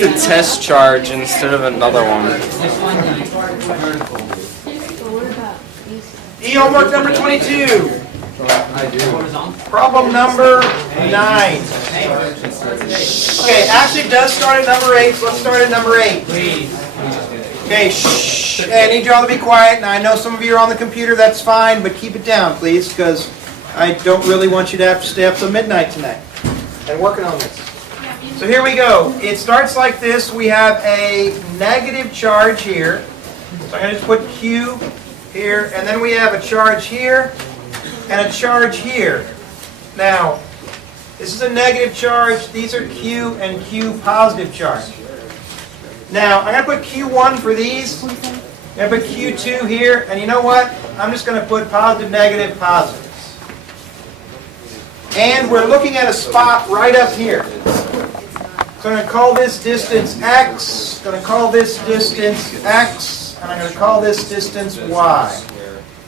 The test charge instead of another one. E homework number 22. Problem number 9. Okay, actually it does start at number 8, so let's start at number 8. Okay, shh. Okay, I need you all to be quiet. Now I know some of you are on the computer, that's fine, but keep it down, please, because I don't really want you to have to stay up till midnight tonight and working on this. So here we go. It starts like this. We have a negative charge here. So I'm going to just put Q here, and then we have a charge here and a charge here. Now, this is a negative charge. These are Q and Q positive charge. Now, I'm going to put Q1 for these. I'm going to put Q2 here, and you know what? I'm just going to put positive, negative, positive. And we're looking at a spot right up here. So I'm going to call this distance x, I'm going to call this distance x, and I'm going to call this distance y.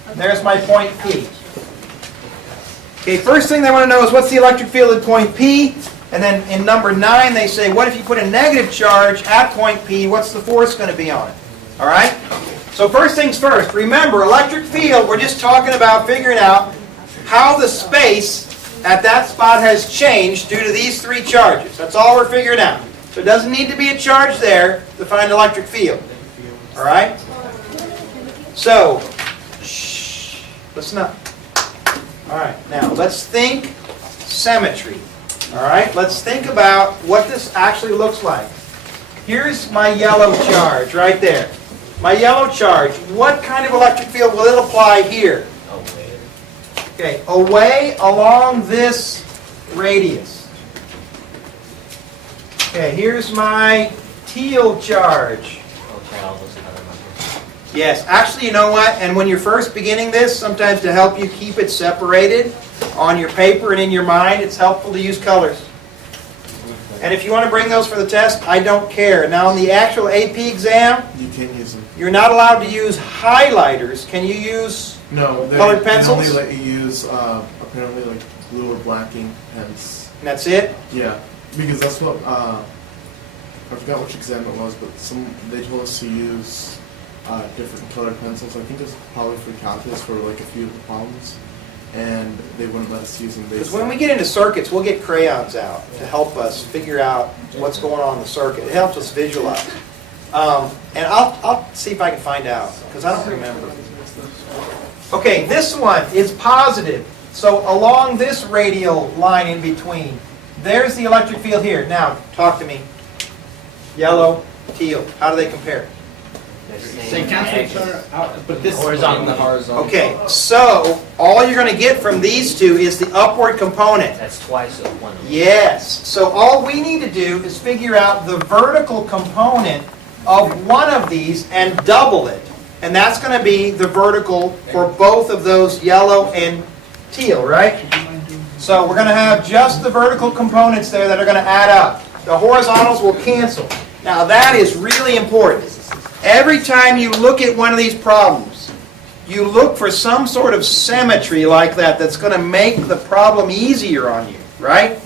And there's my point P. Okay, first thing they want to know is what's the electric field at point P? And then in number 9 they say, what if you put a negative charge at point P, what's the force going to be on it? All right? So first things first, remember electric field, we're just talking about figuring out how the space at that spot has changed due to these 3 charges. That's all we're figuring out. So it doesn't need to be a charge there to find electric field. All right? So, shh, listen up. All right, now let's think symmetry. All right, let's think about what this actually looks like. Here's my yellow charge right there. My yellow charge, what kind of electric field will it apply here? Okay, away along this radius. Okay, here's my teal charge. Yes, actually, you know what? And when you're first beginning this, sometimes to help you keep it separated on your paper and in your mind, it's helpful to use colors. And if you want to bring those for the test, I don't care. Now, on the actual AP exam, you can use them. You're not allowed to use highlighters. Can you use colored pencils? They only let you use apparently like blue or black ink pens. And that's it? Yeah, because that's what I forgot which exam it was, but they told us to use different colored pencils. I think it's probably for calculus for like a few of the problems, and they wouldn't let us use them. Because when we get into circuits, we'll get crayons out to help us figure out what's going on in the circuit. It helps us visualize. And I'll see if I can find out, because I don't remember. Okay, this one is positive. So along this radial line in between, there's the electric field here. Now, talk to me. Yellow, teal. How do they compare? They cancel each other out, but this Horizontal. Okay, so all you're going to get from these two is the upward component. That's twice of one. Yes. So all we need to do is figure out the vertical component of one of these and double it. And that's going to be the vertical for both of those yellow and teal, right? So we're going to have just the vertical components there that are going to add up. The horizontals will cancel. Now that is really important. Every time you look at one of these problems, you look for some sort of symmetry like that that's going to make the problem easier on you, right?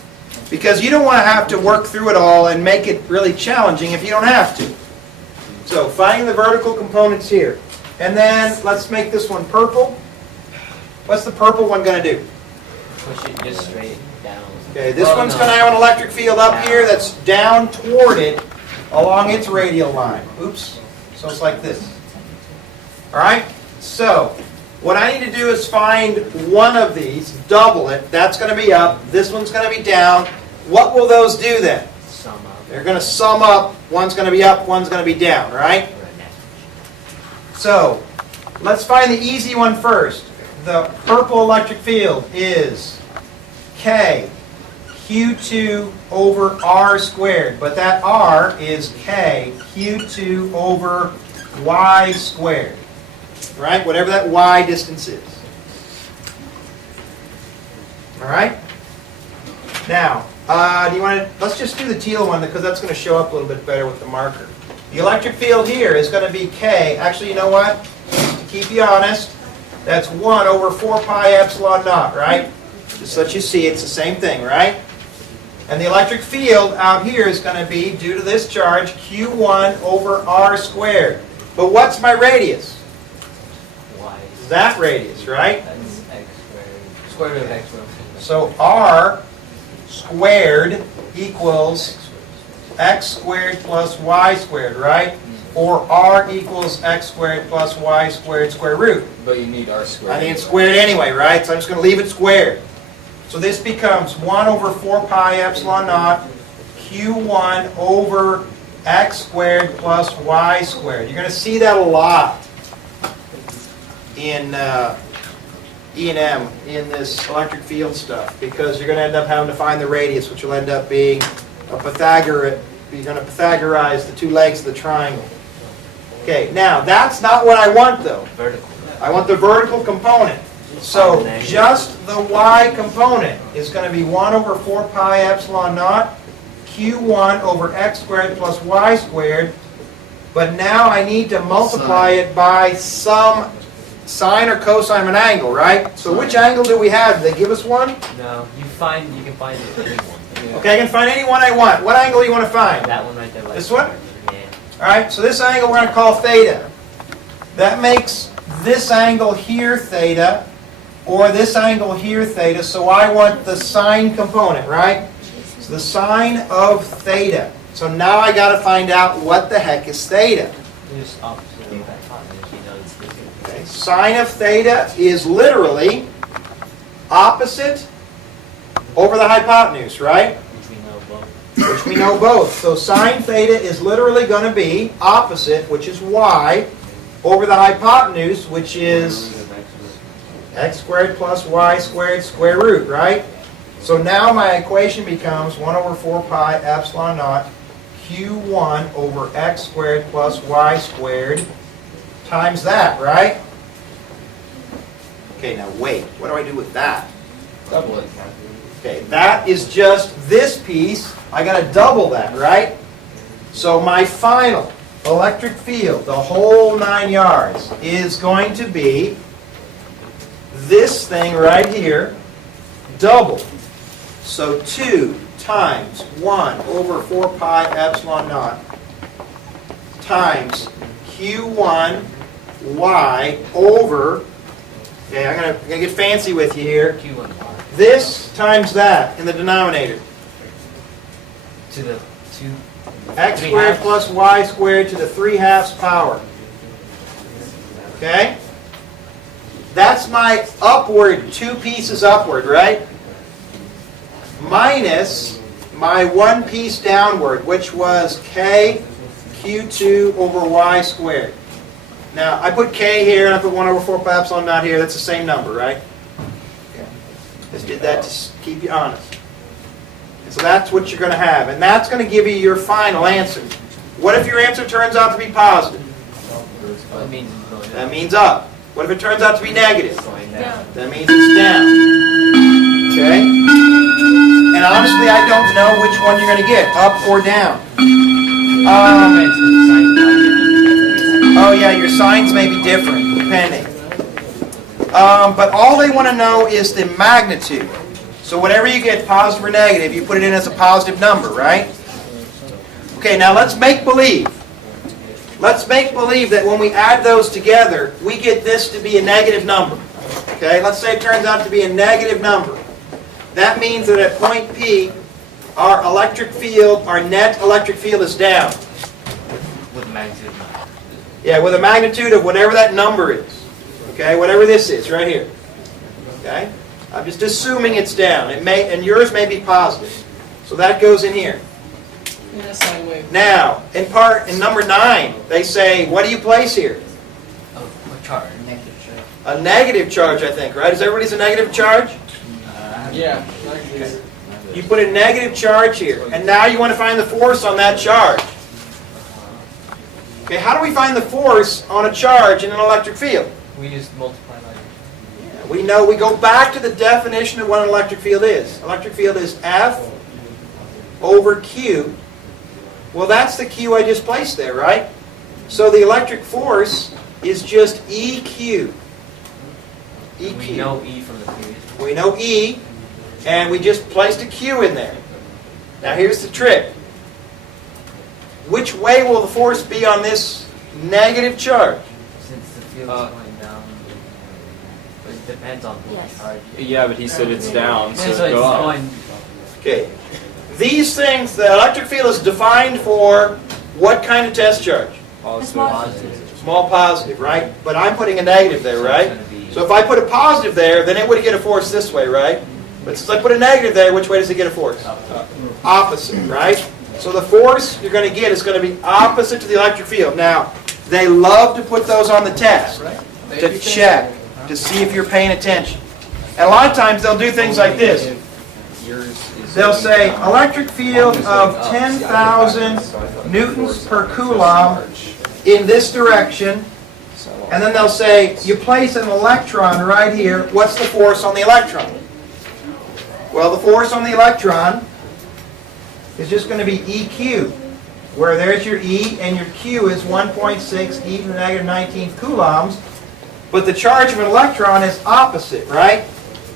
Because you don't want to have to work through it all and make it really challenging if you don't have to. So finding the vertical components here. And then let's make this one purple. What's the purple one going to do? Push it just straight down. Okay, this one's going to have an electric field up here that's down toward it along its radial line. Oops. So it's like this. All right? So what I need to do is find one of these, double it. That's going to be up. This one's going to be down. What will those do then? Sum up. They're going to sum up. One's going to be up, one's going to be down, right? So let's find the easy one first. The purple electric field is K Q2 over R squared. But that R is K Q2 over Y squared. Right? Whatever that Y distance is. All right? Now, do you want to, let's just do the teal one because that's going to show up a little bit better with the marker. The electric field here is going to be K. Actually, you know what? To keep you honest, that's 1 over 4 pi epsilon naught, right? Just let you see it's the same thing, right? And the electric field out here is going to be, due to this charge, Q1 over R squared. But what's my radius? Y. That radius, right? That's x squared. Square root of x squared. So R squared equals x squared plus y squared, right? Or R equals x squared plus y squared square root. But you need R squared. I need it squared anyway, right? So I'm just going to leave it squared. So this becomes 1 over 4 pi epsilon naught Q1 over x squared plus y squared. You're going to see that a lot in E&M, in this electric field stuff, because you're going to end up having to find the radius, which will end up being a Pythagorean. You're going to Pythagorize the two legs of the triangle. Okay, now that's not what I want though. Vertical. I want the vertical component. So just the y component is going to be 1 over 4 pi epsilon naught Q1 over x squared plus y squared. But now I need to multiply it by some sine or cosine of an angle, right? So which angle do we have? Did they give us one? No, you can find it anyone. Okay, I can find any one I want. What angle do you want to find? That one right there. Like This one? Yeah. All right, so this angle we're going to call theta. That makes this angle here theta, or this angle here theta, so I want the sine component, right? So the sine of theta. So now I got to find out what the heck is theta. You just opposite of that hypotenuse, you know it's this. Okay, sine of theta is literally opposite over the hypotenuse, right? Which we know both. Which we know both. So sine theta is literally going to be opposite, which is y, over the hypotenuse, which is x squared plus y squared square root, right? So now my equation becomes 1 over 4 pi epsilon naught Q1 over x squared plus y squared times that, right? Okay, now wait. What do I do with that? Double it. Okay, that is just this piece. I got to double that, right? So my final electric field, the whole 9 yards, is going to be this thing right here, doubled. So 2 times 1 over 4 pi epsilon naught times Q1 y over, okay, I'm gonna get fancy with you here, Q1 y. this times that in the denominator. To the 2. X 3 squared halves. plus y squared to the 3/2 power. Okay? That's my upward, 2 pieces upward, right? Minus my 1 piece downward, which was k q2 over y squared. Now, I put k here and I put 1 over 4 pi epsilon naught here. That's the same number, right? Okay. Just did that to keep you honest. And so that's what you're going to have. And that's going to give you your final answer. What if your answer turns out to be positive? Well, it means it's going up. That means up. What if it turns out to be negative? It's going down. That means it's down. Okay? And honestly, I don't know which one you're going to get, up or down. Depends on the sign value. Oh yeah, your signs may be different, depending. But all they want to know is the magnitude. So whatever you get, positive or negative, you put it in as a positive number, right? Okay, now let's make believe. Let's make believe that when we add those together, we get this to be a negative number. Okay, let's say it turns out to be a negative number. That means that at point P, our electric field, our net electric field is down. With magnitude. Yeah, with a magnitude of whatever that number is. Okay, whatever this is right here. Okay? I'm just assuming it's down. It may, and yours may be positive. So that goes in here. Now, in number 9, they say, what do you place here? Oh, a charge. Negative charge. A negative charge, I think, right? Is everybody's a negative charge? Yeah. You put a negative charge here. And now you want to find the force on that charge. Okay, how do we find the force on a charge in an electric field? We just multiply by. We know, we go back to the definition of what an electric field is. Electric field is F over Q. Well, that's the Q I just placed there, right? So the electric force is just EQ. EQ. We know E from the previous one. We know E, and we just placed a Q in there. Now here's the trick. Which way will the force be on this negative charge? Since the field is going down, but it depends on the Yes. charge. Yeah, but he said it's down, so Yeah, it'd go up. going. Okay. These things, the electric field is defined for what kind of test charge? Positive. Positive. Small positive, right? But I'm putting a negative there, right? It's gonna be- So if I put a positive there, then it would get a force this way, right? But since I put a negative there, which way does it get a force? Opposite, right? So the force you're going to get is going to be opposite to the electric field. Now, they love to put those on the test to check, to see if you're paying attention. And a lot of times they'll do things like this. They'll say electric field of 10,000 newtons per coulomb in this direction. And then they'll say, you place an electron right here, what's the force on the electron? Well, the force on the electron is just going to be E cubed, where there's your E and your Q is 1.6 e to the negative 19th coulombs. But the charge of an electron is opposite, right?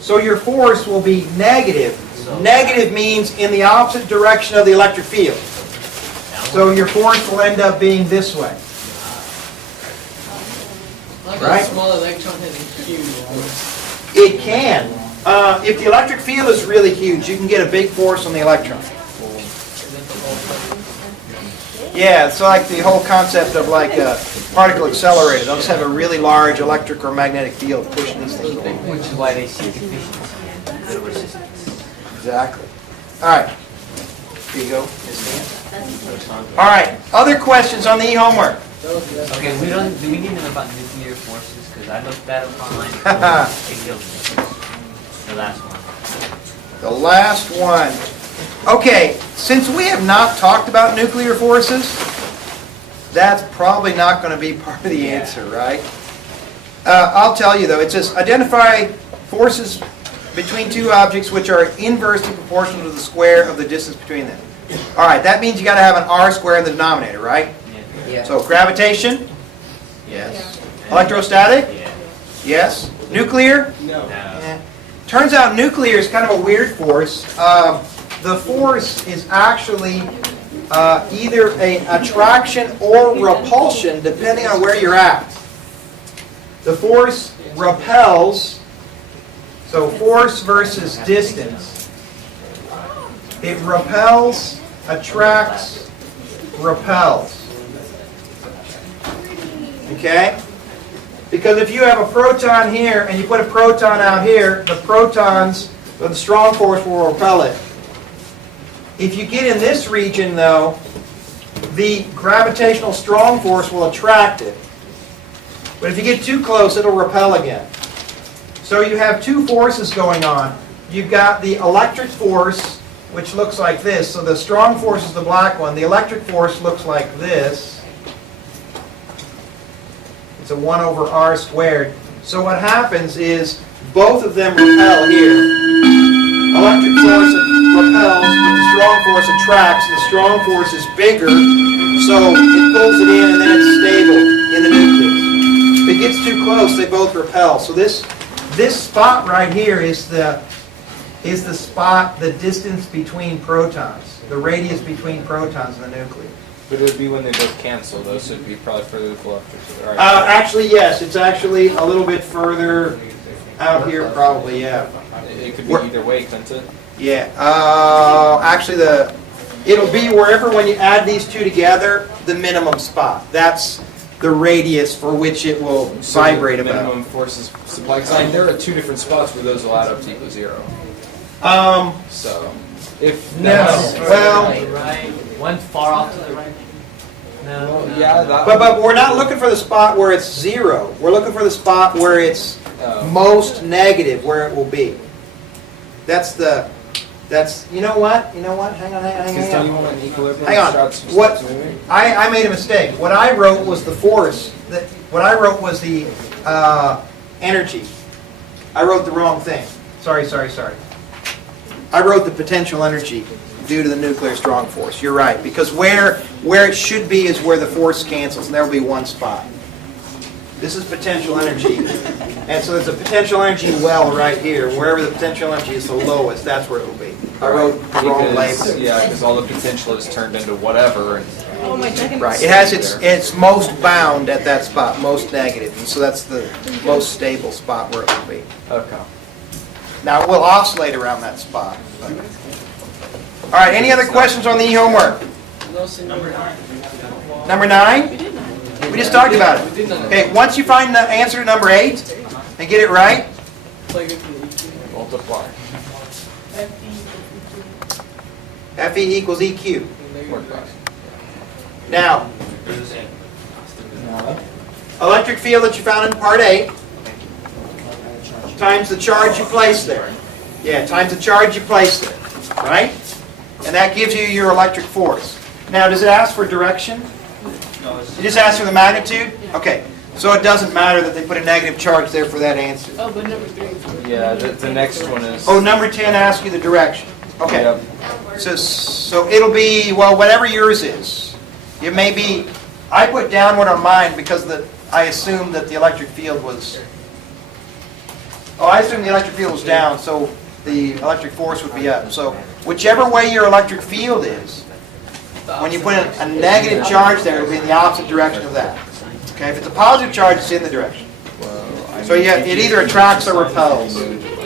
So your force will be negative. Negative means in the opposite direction of the electric field. So your force will end up being this way. Like Right. a small electron has a huge force. It can. If the electric field is really huge, you can get a big force on the electron. Yeah, it's like the whole concept of like a particle accelerator. They'll just have a really large electric or magnetic field pushing these things along. Which is why they seek efficiency and little resistance. Exactly. All right. Here you go. All right. Other questions on the e-homework? Okay, do we need to know about nuclear forces? Because I looked that up online. It kills me. The last one. The last one. Okay, since we have not talked about nuclear forces, that's probably not going to be part of the answer, right? I'll tell you though, it says identify forces between two objects which are inversely proportional to the square of the distance between them. All right, that means you got to have an r square in the denominator, right? Yeah. So gravitation? Yes. Electrostatic? Yeah. Yes. Nuclear? No. Eh. Turns out nuclear is kind of a weird force. The force is actually either an attraction or repulsion, depending on where you're at. The force repels, so force versus distance. It repels, attracts, repels. Okay? Because if you have a proton here and you put a proton out here, the protons, with the strong force will repel it. If you get in this region, though, the gravitational strong force will attract it. But if you get too close, it'll repel again. So you have two forces going on. You've got the electric force, which looks like this. So the strong force is the black one. The electric force looks like this. It's a 1 over r squared. So what happens is both of them repel here. Electric force repels, but the strong force attracts, and the strong force is bigger, so it pulls it in and then it's stable in the nucleus. If it gets too close, they both repel. So this spot right here is the spot, the distance between protons, the radius between protons in the nucleus. But it would be when they both cancel, though, so it'd be probably further to the left or to the right. Actually, yes, it's actually a little bit further out here, probably, yeah. It could be either way, couldn't it? Yeah. Actually, it'll be wherever when you add these two together, the minimum spot. That's the radius for which it will vibrate the about. minimum forces supply. Because there are two different spots where those will add up to equal 0. So, if No. that's... Well, Right. One far off to the right. No. Yeah, that... but we're not looking for the spot where it's 0. We're looking for the spot where it's most negative, where it will be. That's you know what? Hang on. Because don't you want an equilibrium? Hang on. Starts What? moving? I made a mistake. What I wrote was the force. What I wrote was the energy. I wrote the wrong thing. Sorry. I wrote the potential energy due to the nuclear strong force. You're right. Because where it should be is where the force cancels, and there will be one spot. This is potential energy. And so there's a potential energy well right here. Wherever the potential energy is the lowest, that's where it will be. I wrote the wrong Because, label. yeah, because all the potential is turned into whatever. And Oh, my second. Right, it has its most bound at that spot, most negative, and so that's the most stable spot where it will be. okay. Now, it will oscillate around that spot. but- All right, any other questions on the e-homework? No, number 9. Number 9? We just talked about it. Okay, once you find the answer to number 8 and get it right, Plug it from the EQ. Multiply. FE equals EQ. Work right. Now, electric field that you found in part 8 times the charge you place there. Yeah, times the charge you place there, right? And that gives you your electric force. Now, does it ask for direction? It just asks for the magnitude? Okay, so it doesn't matter that they put a negative charge there for that answer. Oh, but number 3. Yeah, the next one is. Oh, number 10 asks you the direction. Okay. Yep. So it'll be, well, whatever yours is. It may be, I put downward on mine because I assumed that the electric field was, I assumed the electric field was down, so the electric force would be up. So whichever way your electric field is, when you put a negative charge there, it'll be in the opposite direction of that. Okay, if it's a positive charge, it's in the direction. So it either attracts or repels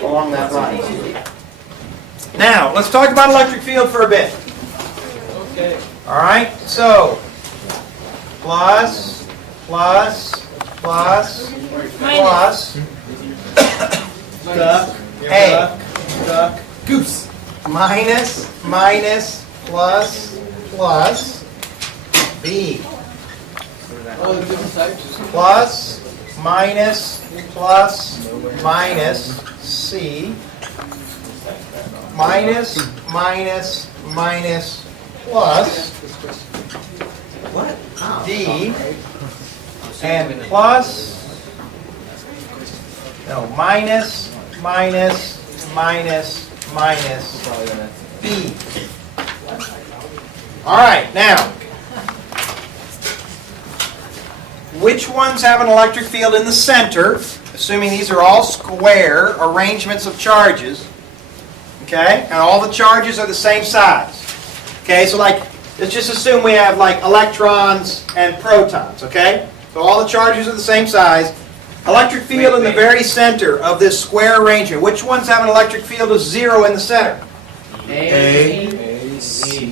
along that line. Now, let's talk about electric field for a bit. Okay. All right, so plus, plus, plus, plus, Duck. A. Duck. Goose. Minus, minus, plus, plus, B. Oh, the different types. Plus, minus, plus, minus, C. Minus, minus, minus, plus, D. And plus, no, minus, minus, minus, minus, B. All right, now, which ones have an electric field in the center, assuming these are all square arrangements of charges, okay, and all the charges are the same size. Okay, so like, let's just assume we have like electrons and protons, okay? So all the charges are the same size. Electric field in the very center of this square arrangement. Which ones have an electric field of 0 in the center? A, C,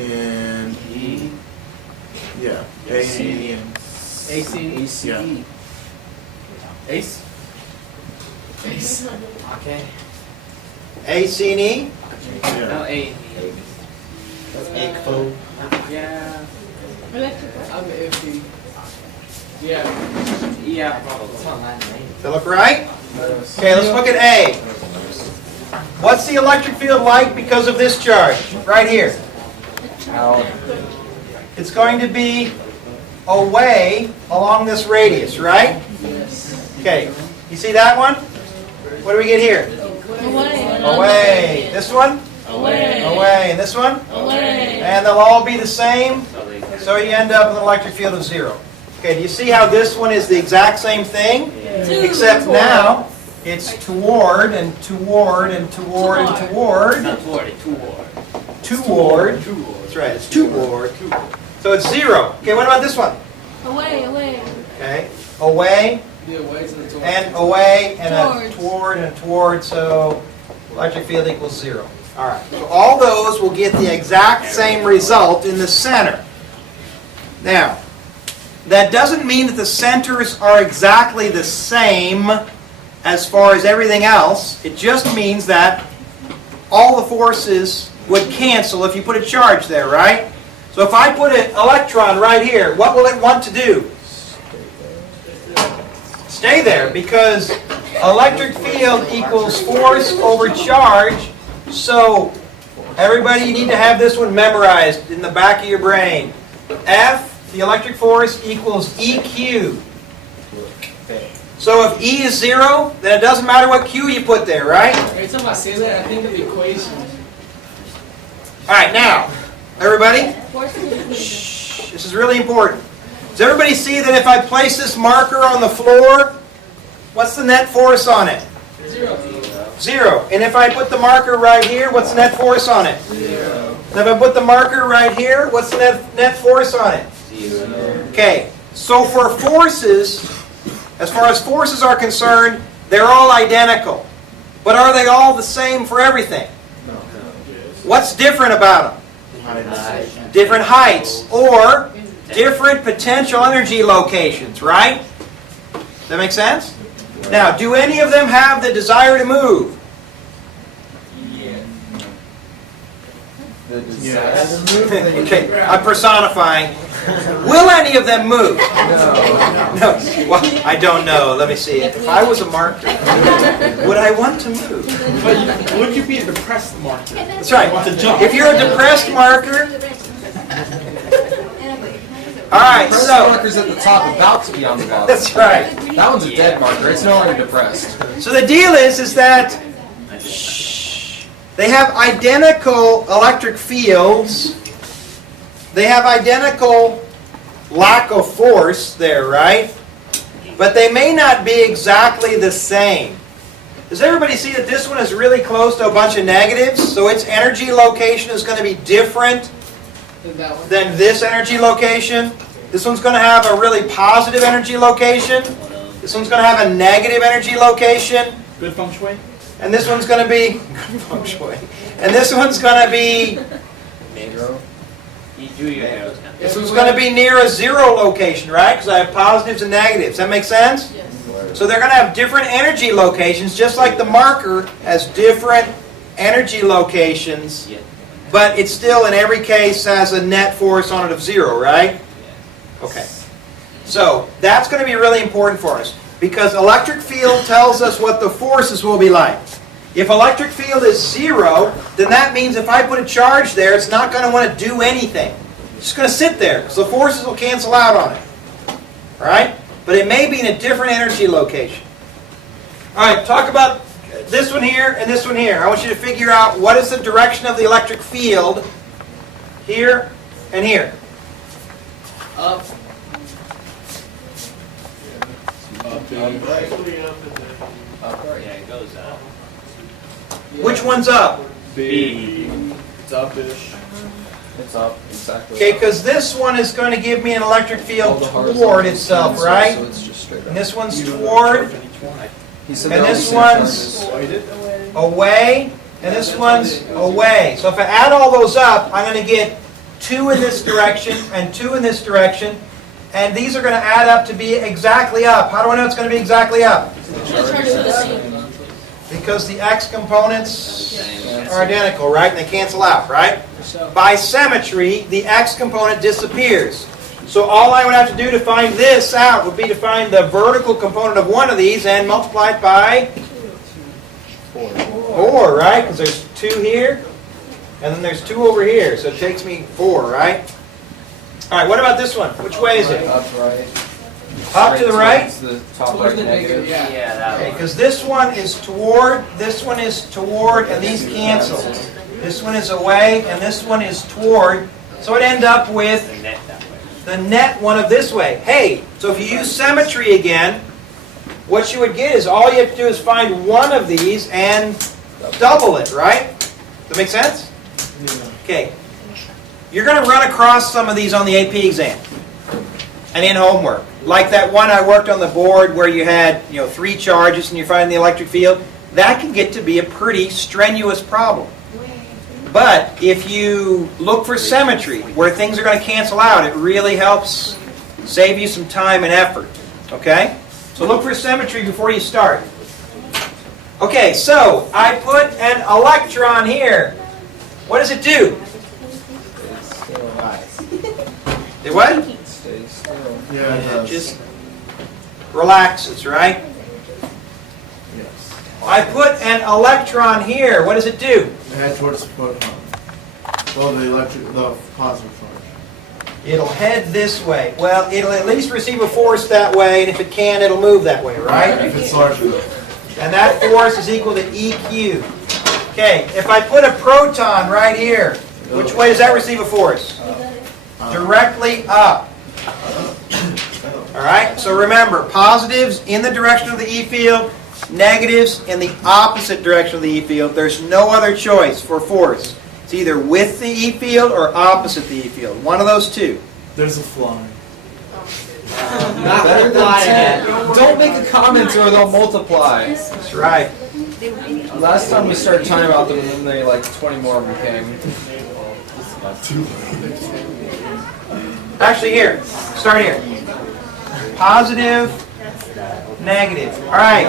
and E. yeah, A, C, and AC. yeah. Ace. Ace. Okay. A, C, and E? No, A. Yeah. Electrical. I'm iffy. Yeah. Yeah. It's not Latin, right? They look right? Okay, let's look at A. What's the electric field like because of this charge? Right here. out. It's going to be away along this radius, right? Yes. Okay, you see that one? What do we get here? Away. Away. This one? Away. Away. And this one? Away. And they'll all be the same, so you end up with an electric field of 0. Okay, do you see how this one is the exact same thing? Except now, it's toward and toward and toward and toward. Not toward, toward. Toward. That's right, it's toward. So it's 0. Okay, what about this one? Away. Away. Okay, away Yeah, away to the door. and away and a Towards. toward and a toward, so electric field equals 0. All right, so all those will get the exact same result in the center. Now, that doesn't mean that the centers are exactly the same as far as everything else. It just means that all the forces would cancel if you put a charge there, right? So if I put an electron right here, what will it want to do? Stay there, because electric field equals force over charge. So everybody, you need to have this one memorized in the back of your brain. F, the electric force, equals EQ. So if E is 0, then it doesn't matter what Q you put there, right? Every time I say that, I think of the equation. All right, now, everybody, Force is shh, this is really important. Does everybody see that if I place this marker on the floor, what's the net force on it? 0. 0. And if I put the marker right here, what's the net force on it? 0. And if I put the marker right here, what's the net force on it? 0. Okay, so for forces, as far as forces are concerned, they're all identical. But are they all the same for everything? No. What's different about them? Different heights or different potential energy locations, right? Does that make sense? Now, do any of them have the desire to move? The Yeah. desire. Okay, I'm personifying. Will any of them move? No. Well, I don't know. Let me see. If I was a marker, would I want to move? But would you be a depressed marker? That's right. Want to jump? If you're a depressed marker, all right, Depressed so marker's at the top, about to be on the bottom. that's right. That one's a dead marker. It's no longer depressed. So the deal is that they have identical electric fields. They have identical lack of force there, right? But they may not be exactly the same. Does everybody see that this one is really close to a bunch of negatives? So its energy location is going to be different That one. than this energy location. This one's going to have a really positive energy location. This one's going to have a negative energy location. Good feng shui? And this one's going to be feng shui. And this one's going to be You drew your arrows down. this one's going to be near a 0 location, right? Because I have positives and negatives. That makes sense? Yes. So they're going to have different energy locations, just like the marker has different energy locations. Yeah. But it still, in every case, has a net force on it of 0, right? Okay. So that's going to be really important for us, because electric field tells us what the forces will be like. If electric field is 0, then that means if I put a charge there, it's not going to want to do anything. It's just going to sit there, because the forces will cancel out on it. Right? But it may be in a different energy location. All right, talk about this one here and this one here. I want you to figure out what is the direction of the electric field here and here. Up. Yeah, it goes up. Which one's up? B. It's up-ish. It's up, exactly. Okay, because this one is going to give me an electric All field the horizontal toward itself, so right? it's just straight And up. this one's toward, He said and they're all this the same one's charges. away, and this one's away. So if I add all those up, I'm going to get 2 in this direction and 2 in this direction. And these are going to add up to be exactly up. How do I know it's going to be exactly up? The charges are the same. Because the x components Same. are identical, right? And they cancel out, right? So, By symmetry, the x component disappears. So all I would have to do to find this out would be to find the vertical component of one of these and multiply it by 4, right? Because there's 2 here, and then there's 2 over here. So it takes me 4, right? All right, what about this one? Which way is it? Up, right. Up to the right? It's the top towards right the negative. negative, yeah. Yeah, that Okay, one. because this one is toward, this one is toward, and these cancel. This one is away, and this one is toward. So it end up with The net that way. the net one of this way. Hey, so if you use symmetry again, what you would get is all you have to do is find one of these and double it, right? Does that make sense? Okay. You're going to run across some of these on the AP exam and in homework. Like that one I worked on the board where you had 3 charges and you're finding the electric field. That can get to be a pretty strenuous problem. But if you look for symmetry, where things are going to cancel out, it really helps save you some time and effort. Okay? So look for symmetry before you start. Okay, so I put an electron here. What does it do? It what? Stay still. Yeah, it It does. just relaxes, right? Yes. I put an electron here. What does it do? Head towards the proton. Well, the positive charge. It'll head this way. Well, it'll at least receive a force that way, and if it can, it'll move that way, right? If it's large enough. And that force is equal to EQ. Okay, if I put a proton right here, which way does that receive a force? Directly up. All right, so remember, positives in the direction of the E field, negatives in the opposite direction of the E field. There's no other choice for force. It's either with the E field or opposite the E field. One of those two. There's a fly. Not Better than fly 10. again. Don't make a comment or they'll multiply. That's right. Last time we started talking about them, and then they like 20 more of them came. Actually, here. Start here. Positive, negative. All right.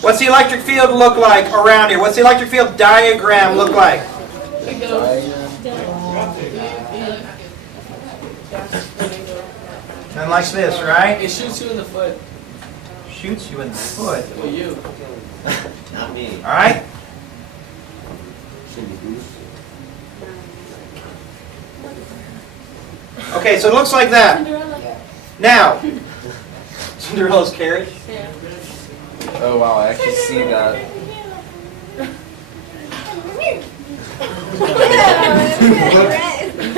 What's the electric field look like around here? What's the electric field diagram look like? And like this, right? It shoots you in the foot. Shoots you in the foot. Well, you. Not me. All right? Okay, so it looks like that. Cinderella. Now, Cinderella's carriage. Yeah. Oh wow, I actually see that.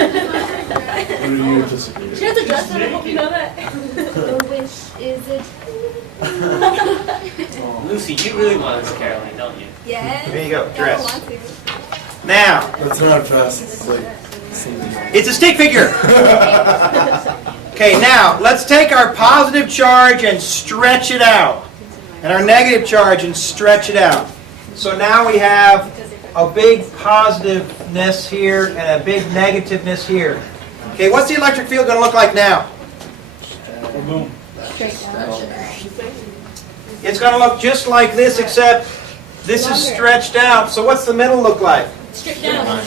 What do you disagree? She has a dress on. I hope you know that. Which is it? Lucy, you really want this Caroline, don't you? Yes. There you go, I don't dress. want to. Now, That's not a dress. It's like something. it's a stick figure. Okay, now, let's take our positive charge and stretch it out. And our negative charge and stretch it out. So now we have a big positiveness here and a big negativeness here. Okay, what's the electric field going to look like now? Straight down. It's going to look just like this, except this is stretched out. So what's the middle look like? Straight down.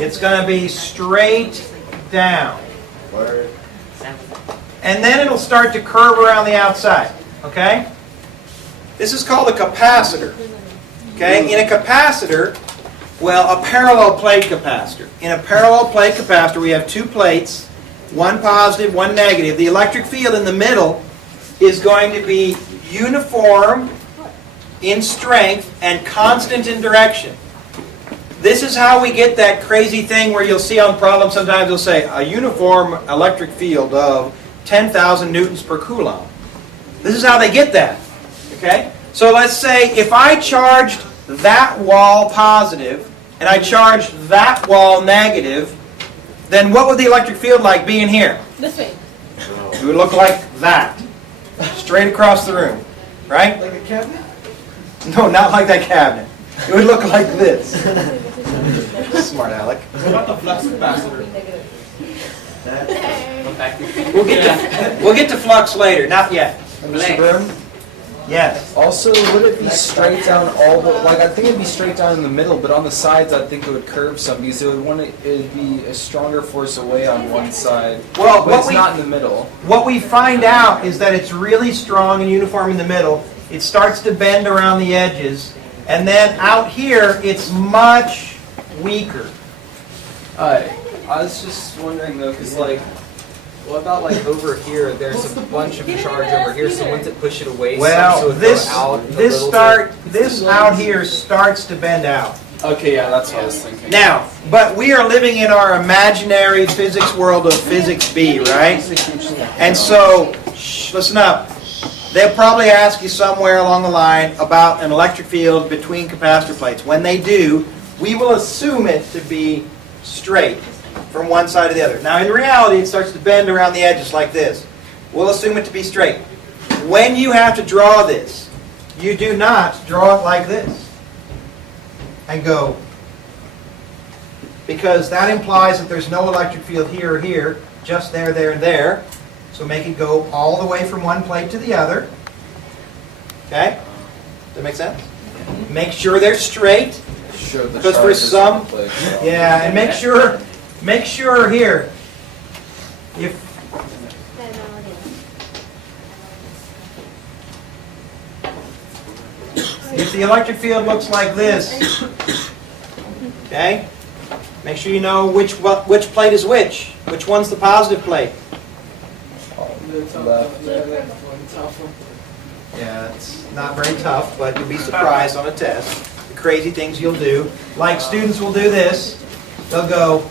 It's going to be straight down. And then it'll start to curve around the outside. Okay? This is called a capacitor. Okay? In a capacitor, well, a parallel plate capacitor. In a parallel plate capacitor, we have two plates, one positive, one negative. The electric field in the middle is going to be uniform in strength and constant in direction. This is how we get that crazy thing where you'll see on problems sometimes they'll say a uniform electric field of 10,000 newtons per coulomb. This is how they get that. Okay? So let's say if I charged that wall positive and I charged that wall negative, then what would the electric field like be in here? This way. It would look like that. Straight across the room. Right? Like a cabinet? No, not like that cabinet. It would look like this. Smart Alec. What about the flux capacitor? Go back to We'll get to flux later, not yet. Mr. Brim? Yes. Also, would it be straight down all the, like I think it'd be straight down in the middle, but on the sides I think it would curve some because it'd be a stronger force away on one side. Well, But it's not in the middle. what we find out is that it's really strong and uniform in the middle. It starts to bend around the edges. And then out here, it's much weaker. I was just wondering though, because like, what about like over here? There's a bunch of charge over here, so wouldn't it push it away? Well, some, so it'd this go out a little this out here starts to bend out. bit? Okay, yeah, that's what I was thinking. Now, but we are living in our imaginary physics world of physics B, right? And so, listen up. They'll probably ask you somewhere along the line about an electric field between capacitor plates. When they do, we will assume it to be straight from one side to the other. Now, in reality, it starts to bend around the edges like this. We'll assume it to be straight. When you have to draw this, you do not draw it like this and go, because that implies that there's no electric field here or here, just there, there, and there. So make it go all the way from one plate to the other. Okay? Does that make sense? Make sure they're straight. Show the Because for charges some- on the plate. Yeah, and make sure here, if the electric field looks like this, okay? Make sure you know which plate is which. Which one's the positive plate? Left. Yeah, it's not very tough, but you'll be surprised on a test. The crazy things you'll do. Like students will do this. They'll go,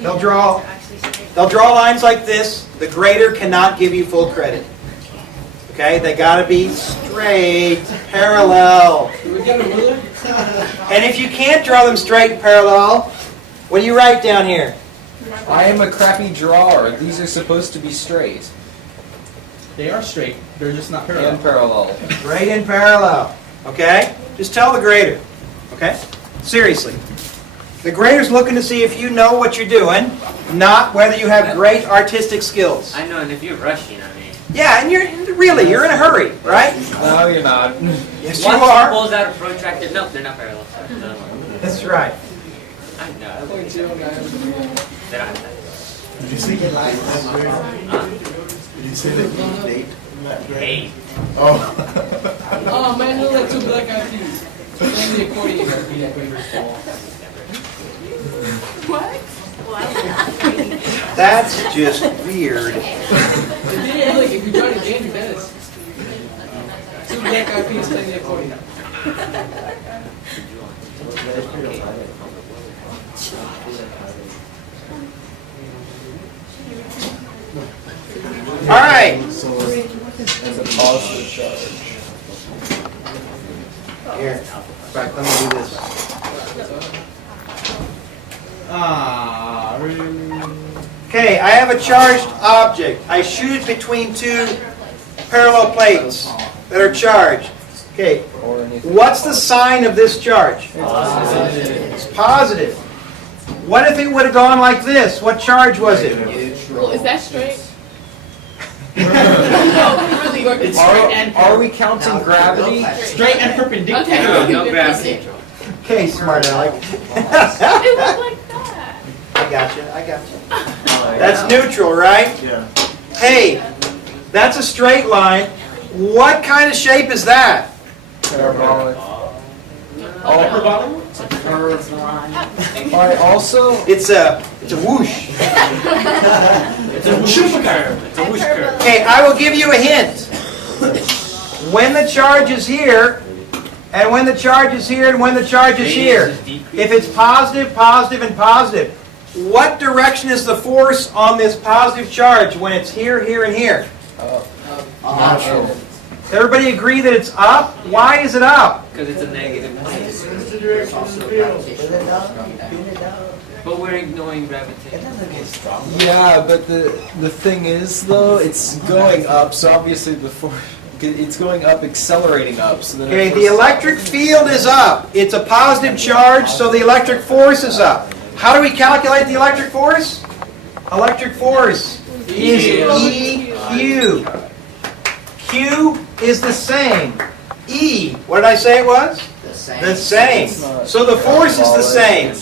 they'll draw lines like this. The grader cannot give you full credit. Okay, they gotta be straight, parallel. Do we get a ruler? And if you can't draw them straight and parallel, what do you write down here? I am a crappy drawer. These are supposed to be straight They are straight. They're just not and parallel. parallel. Straight and parallel, okay? Just tell the grader, okay? Seriously. The grader's looking to see if you know what you're doing, not whether you have great artistic skills. I know, and if you're rushing, I mean. Yeah, and you're in a hurry, right? No, you're not. Yes, you Once he are. pulls out a protractor, nope, they're not parallel. That's right. I know. 0.09. They don't have that. Did you say date? Did you say the date? Hey. Oh. Oh man, look like two black eyed peas. Playing the accordion. That's just weird. Yeah, look, if you join a game, that is. Two black eyed peas playing the accordion. All right. So As a positive charge. Here. In fact, let me do this. Okay, I have a charged object. I shoot it between two parallel plates that are charged. Okay, Or anything. what's the sign of this charge? It's positive. What if it would have gone like this? What charge was it? Well, is that straight? Are we counting gravity? Straight and perpendicular. Okay. No, no gravity. Okay, smart aleck. It was like that. I got you. That's neutral, right? yeah. Hey, that's a straight line. What kind of shape is that? Parabolic. Hyperbolic? Alright, also, It's a whoosh. It's a whoosh curve. It's a whoosh curve. Okay, I will give you a hint. When the charge is here, and when the charge is here, and when the charge is here, if it's positive, positive, and positive, what direction is the force on this positive charge when it's here, here, and here? Natural. Does everybody agree that it's up? Why is it up? Because it's a negative place. But we're ignoring gravitation. yeah, but the thing is though, it's going up, so obviously it's going up, accelerating up. So then Okay, the electric field is up. It's a positive charge, so the electric force is up. How do we calculate the electric force? Electric force is EQ. Q is the same. E, what did I say it was? The same. So the force is the same.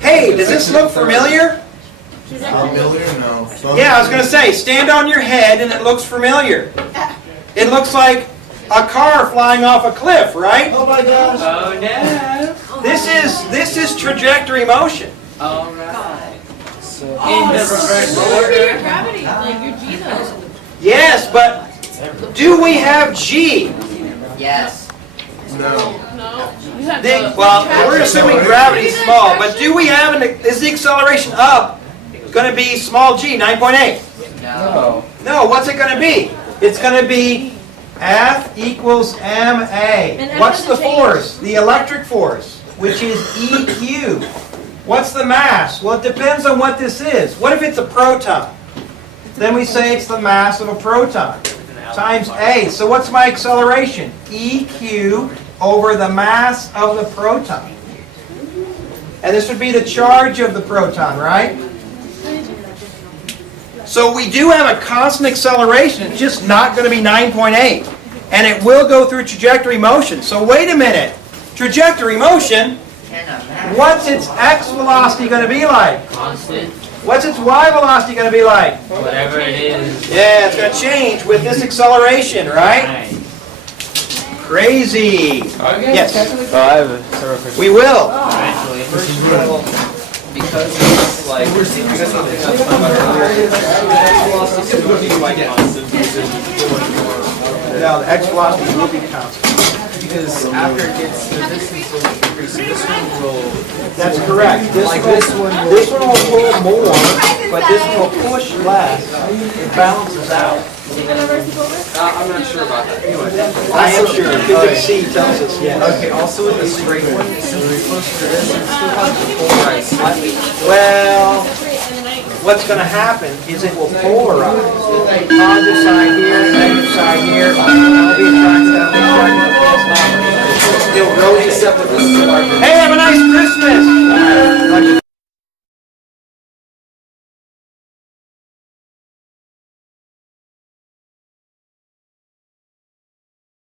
Hey, does this look familiar? Familiar? No. Yeah, I was going to say, stand on your head and it looks familiar. It looks like a car flying off a cliff, right? Oh my gosh. Oh no! This is trajectory motion. Alright. So, In the reverse What would be your order. gravity? Like your G though? Yes, but do we have G? Yes. No. No. You have Well, we're assuming gravity is small, but do we have is the acceleration up going to be small g, 9.8? no. No, what's it going to be? It's going to be F equals ma. that What's the doesn't change. force? The electric force, which is EQ. What's the mass? Well, it depends on what this is. What if it's a proton? Then we say it's the mass of a proton times A. So what's my acceleration? EQ over the mass of the proton. And this would be the charge of the proton, right? So we do have a constant acceleration. It's just not going to be 9.8. And it will go through trajectory motion. So wait a minute. Trajectory motion, what's its x velocity going to be like? Constant. What's its y velocity going to be like? Whatever it is. Yeah, it's going to change with this acceleration, right? Right. Crazy. Yes, I have a several questions. we will. Eventually. First of all, because it's like, because something I was talking about earlier, velocity would be quite constant because it's going more. No, the x velocity will be constant. Because after it gets, the distance will increase, so this one will, That's correct. This one will pull more, but this one will push less. It balances out. you gonna reverse it over? I'm not sure about that. Anyway. I am sure, physics C tells us yes. Okay, also with the straight one, since we're closer to this, it still has to polarize slightly. Well, Separate and then I. what's gonna happen is it will polarize. Positive side here, negative side here, I'll be attracted, I'll be attracted. It'll rotate. Except with this is larger. Hey, have a nice Christmas!